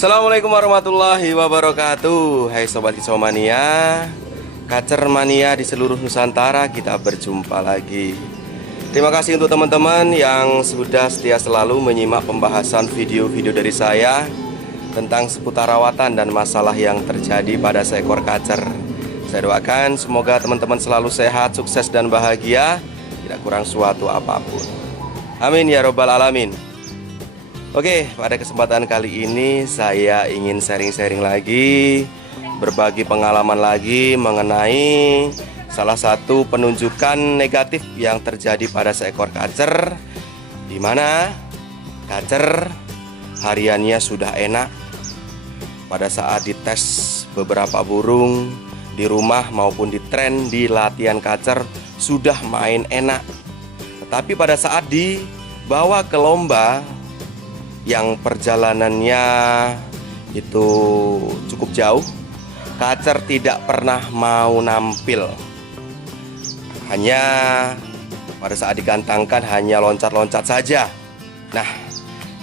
Assalamualaikum warahmatullahi wabarakatuh. Hai Sobat Kisomania, Kacer Mania di seluruh Nusantara, kita berjumpa lagi. Terima kasih untuk teman-teman yang sudah setia selalu menyimak pembahasan video-video dari saya tentang seputar rawatan dan masalah yang terjadi pada seekor kacer. Saya doakan semoga teman-teman selalu sehat, sukses dan bahagia, tidak kurang suatu apapun. Amin ya robbal alamin. Oke, pada kesempatan kali ini saya ingin sharing-sharing lagi, berbagi pengalaman lagi mengenai salah satu penunjukan negatif yang terjadi pada seekor kacer, di mana kacer hariannya sudah enak. Pada saat dites beberapa burung di rumah maupun di tren di latihan kacer sudah main enak. Tetapi pada saat dibawa ke lomba yang perjalanannya itu cukup jauh, kacer tidak pernah mau nampil. Hanya pada saat digantangkan hanya loncat-loncat saja. Nah,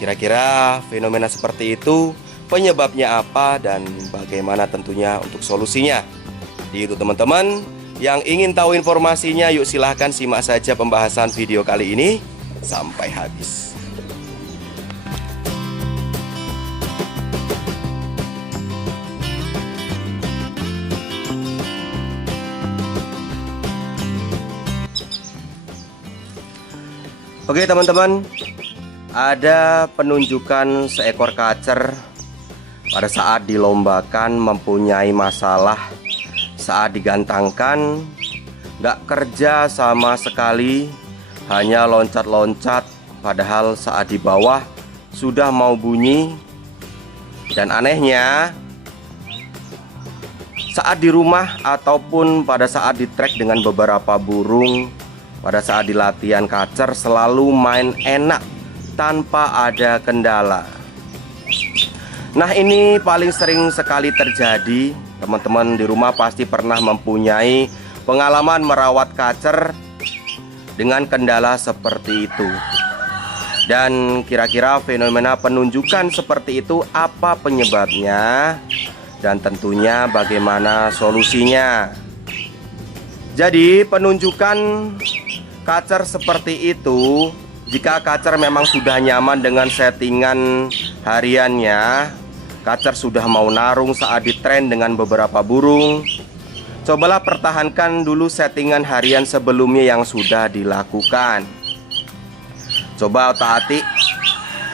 kira-kira fenomena seperti itu penyebabnya apa dan bagaimana tentunya untuk solusinya? Itu teman-teman yang ingin tahu informasinya, yuk silahkan simak saja pembahasan video kali ini sampai habis. Oke teman-teman, ada penunjukan seekor kacer pada saat dilombakan mempunyai masalah. Saat digantangkan nggak kerja sama sekali, hanya loncat-loncat, padahal saat di bawah sudah mau bunyi. Dan anehnya, saat di rumah ataupun pada saat di trek dengan beberapa burung, pada saat di latihan kacer selalu main enak tanpa ada kendala. Nah, ini paling sering sekali terjadi. Teman-teman di rumah pasti pernah mempunyai pengalaman merawat kacer dengan kendala seperti itu. Dan kira-kira fenomena penunjukan seperti itu apa penyebabnya? Dan tentunya bagaimana solusinya? Jadi penunjukan kacer seperti itu, jika kacer memang sudah nyaman dengan settingan hariannya, kacer sudah mau narung saat di tren dengan beberapa burung, cobalah pertahankan dulu settingan harian sebelumnya yang sudah dilakukan. Coba otak-atik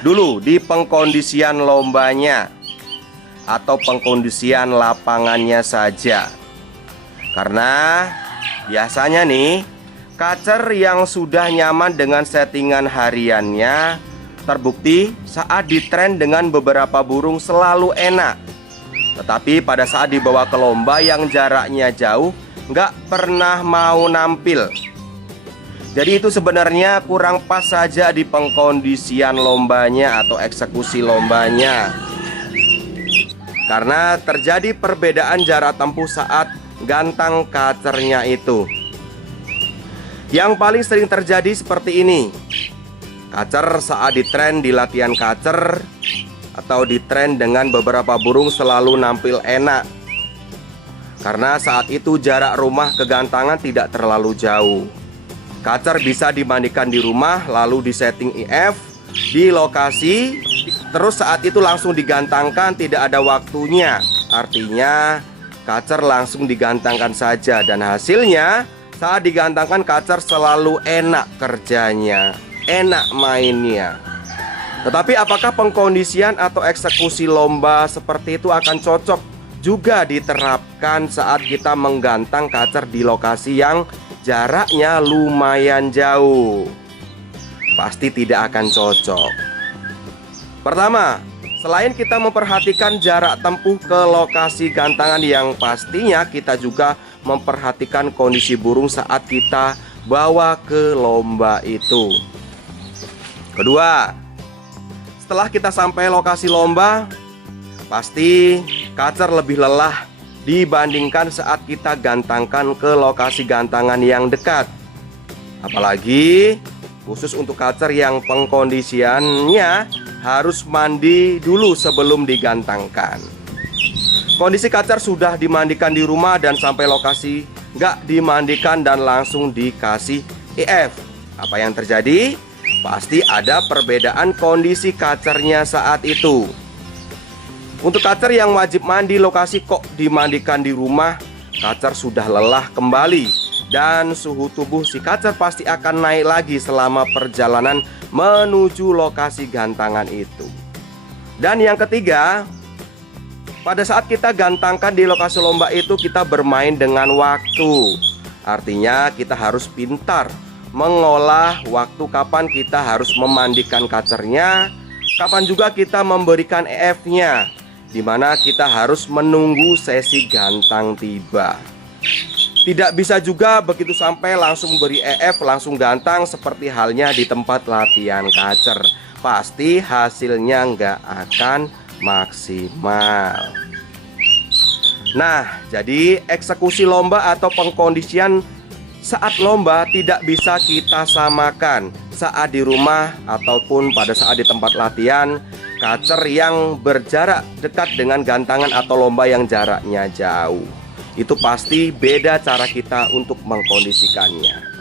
dulu di pengkondisian lombanya atau pengkondisian lapangannya saja. Karena biasanya nih, kacer yang sudah nyaman dengan settingan hariannya terbukti saat di tren dengan beberapa burung selalu enak. Tetapi pada saat dibawa ke lomba yang jaraknya jauh, nggak pernah mau nampil. Jadi itu sebenarnya kurang pas saja di pengkondisian lombanya atau eksekusi lombanya. Karena terjadi perbedaan jarak tempuh saat gantang kacernya itu. Yang paling sering terjadi seperti ini. Kacer saat di tren di latihan kacer atau di tren dengan beberapa burung selalu nampil enak. Karena saat itu jarak rumah ke gantangan tidak terlalu jauh. Kacer bisa dibandingkan di rumah lalu disetting IF di lokasi, terus saat itu langsung digantangkan, tidak ada waktunya. Artinya kacer langsung digantangkan saja dan hasilnya saat digantangkan kacer selalu enak kerjanya, enak mainnya. Tetapi apakah pengkondisian atau eksekusi lomba seperti itu akan cocok juga diterapkan saat kita menggantang kacer di lokasi yang jaraknya lumayan jauh? Pasti tidak akan cocok. Pertama, selain kita memperhatikan jarak tempuh ke lokasi gantangan, yang pastinya kita juga memperhatikan kondisi burung saat kita bawa ke lomba itu. Kedua, setelah kita sampai lokasi lomba, pasti kacer lebih lelah dibandingkan saat kita gantangkan ke lokasi gantangan yang dekat. Apalagi khusus untuk kacer yang pengkondisiannya harus mandi dulu sebelum digantangkan. Kondisi kacer sudah dimandikan di rumah dan sampai lokasi nggak dimandikan dan langsung dikasih EF. Apa yang terjadi? Pasti ada perbedaan kondisi kacernya saat itu. Untuk kacer yang wajib mandi lokasi kok dimandikan di rumah, kacer sudah lelah kembali dan suhu tubuh si kacer pasti akan naik lagi selama perjalanan menuju lokasi gantangan itu. Dan yang ketiga, pada saat kita gantangkan di lokasi lomba itu kita bermain dengan waktu. Artinya kita harus pintar mengolah waktu kapan kita harus memandikan kacernya, kapan juga kita memberikan EF-nya, dimana kita harus menunggu sesi gantang tiba. Tidak bisa juga begitu sampai langsung beri EF langsung gantang seperti halnya di tempat latihan kacer. Pasti hasilnya nggak akan maksimal. Nah, jadi eksekusi lomba atau pengkondisian saat lomba tidak bisa kita samakan saat di rumah ataupun pada saat di tempat latihan kacer yang berjarak dekat dengan gantangan atau lomba yang jaraknya jauh. Itu pasti beda cara kita untuk mengkondisikannya.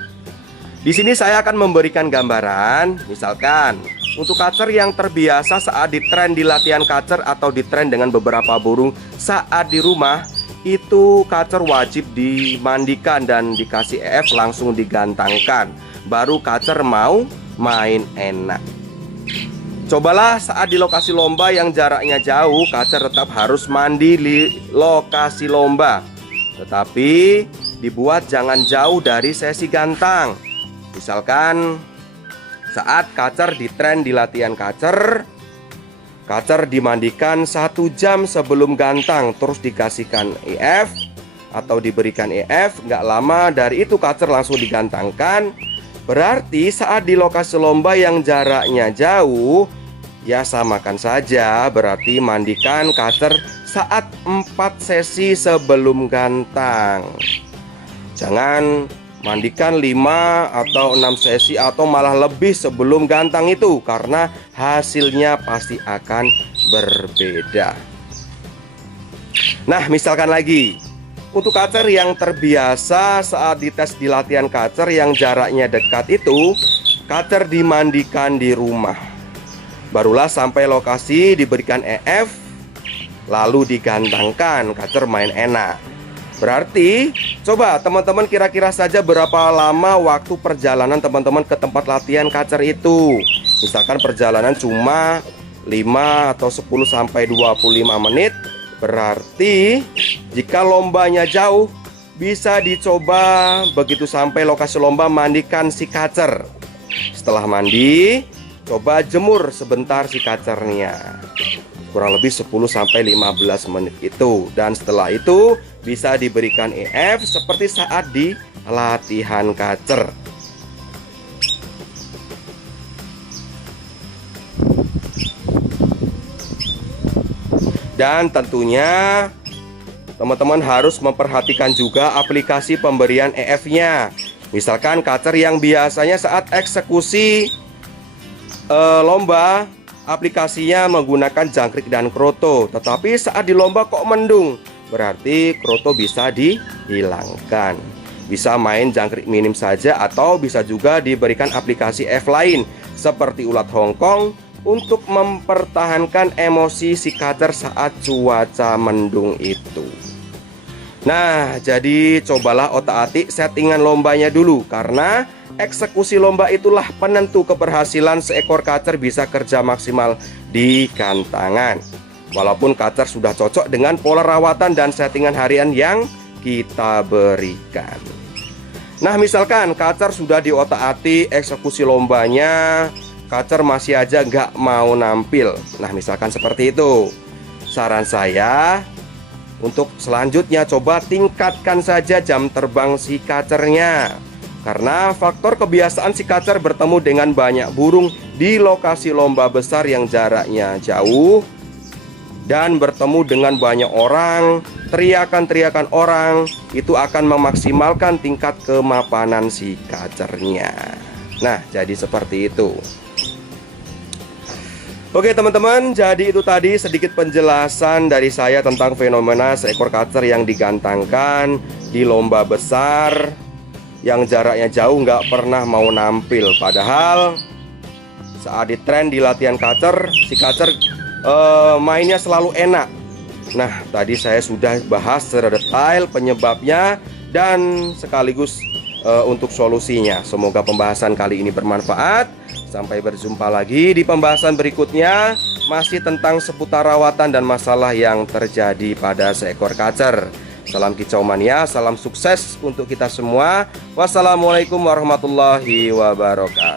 Di sini saya akan memberikan gambaran, misalkan untuk kacer yang terbiasa saat ditren di latihan kacer atau ditren dengan beberapa burung saat di rumah, itu kacer wajib dimandikan dan dikasih EF langsung digantangkan, baru kacer mau main enak. Cobalah saat di lokasi lomba yang jaraknya jauh, kacer tetap harus mandi di lokasi lomba, tetapi dibuat jangan jauh dari sesi gantang. Misalkan saat kacer ditren di latihan kacer, kacer dimandikan 1 jam sebelum gantang, terus dikasihkan EF atau diberikan EF. Nggak lama dari itu kacer langsung digantangkan. Berarti saat di lokasi lomba yang jaraknya jauh, ya samakan saja, berarti mandikan kacer saat 4 sesi sebelum gantang. Jangan mandikan 5 atau 6 sesi atau malah lebih sebelum gantang itu, karena hasilnya pasti akan berbeda. Nah, misalkan lagi untuk kacer yang terbiasa saat dites di latihan kacer yang jaraknya dekat itu, kacer dimandikan di rumah, barulah sampai lokasi diberikan EF lalu digantangkan, kacer main enak. Berarti coba teman-teman kira-kira saja berapa lama waktu perjalanan teman-teman ke tempat latihan kacer itu. Misalkan perjalanan cuma 5 atau 10 sampai 25 menit. Berarti jika lombanya jauh, bisa dicoba begitu sampai lokasi lomba mandikan si kacer. Setelah mandi, coba jemur sebentar si kacernya, kurang lebih 10 sampai 15 menit itu. Dan setelah itu bisa diberikan EF seperti saat di latihan kacer. Dan tentunya teman-teman harus memperhatikan juga aplikasi pemberian EF-nya. Misalkan kacer yang biasanya saat eksekusi lomba aplikasinya menggunakan jangkrik dan kroto, tetapi saat di lomba kok mendung, berarti kroto bisa dihilangkan. Bisa main jangkrik minim saja atau bisa juga diberikan aplikasi F lain seperti ulat Hongkong untuk mempertahankan emosi si kacer saat cuaca mendung itu. Nah, jadi cobalah otak-atik settingan lombanya dulu, karena eksekusi lomba itulah penentu keberhasilan seekor kacer bisa kerja maksimal di gantangan. Walaupun kacer sudah cocok dengan pola rawatan dan settingan harian yang kita berikan. Nah, misalkan kacer sudah diotak-atik eksekusi lombanya, kacer masih aja nggak mau nampil. Nah, misalkan seperti itu, saran saya untuk selanjutnya coba tingkatkan saja jam terbang si kacernya. Karena faktor kebiasaan si kacer bertemu dengan banyak burung di lokasi lomba besar yang jaraknya jauh dan bertemu dengan banyak orang, teriakan-teriakan orang itu akan memaksimalkan tingkat kemapanan si kacernya. Nah, jadi seperti itu. Oke teman-teman, jadi itu tadi sedikit penjelasan dari saya tentang fenomena seekor kacer yang digantangkan di lomba besar yang jaraknya jauh nggak pernah mau nampil. Padahal saat di tren di latihan kacer, si kacer mainnya selalu enak. Nah, tadi saya sudah bahas secara detail penyebabnya dan sekaligus untuk solusinya. Semoga pembahasan kali ini bermanfaat. Sampai berjumpa lagi di pembahasan berikutnya, masih tentang seputar rawatan dan masalah yang terjadi pada seekor kacer. Salam kicau mania, salam sukses untuk kita semua. Wassalamualaikum warahmatullahi wabarakatuh.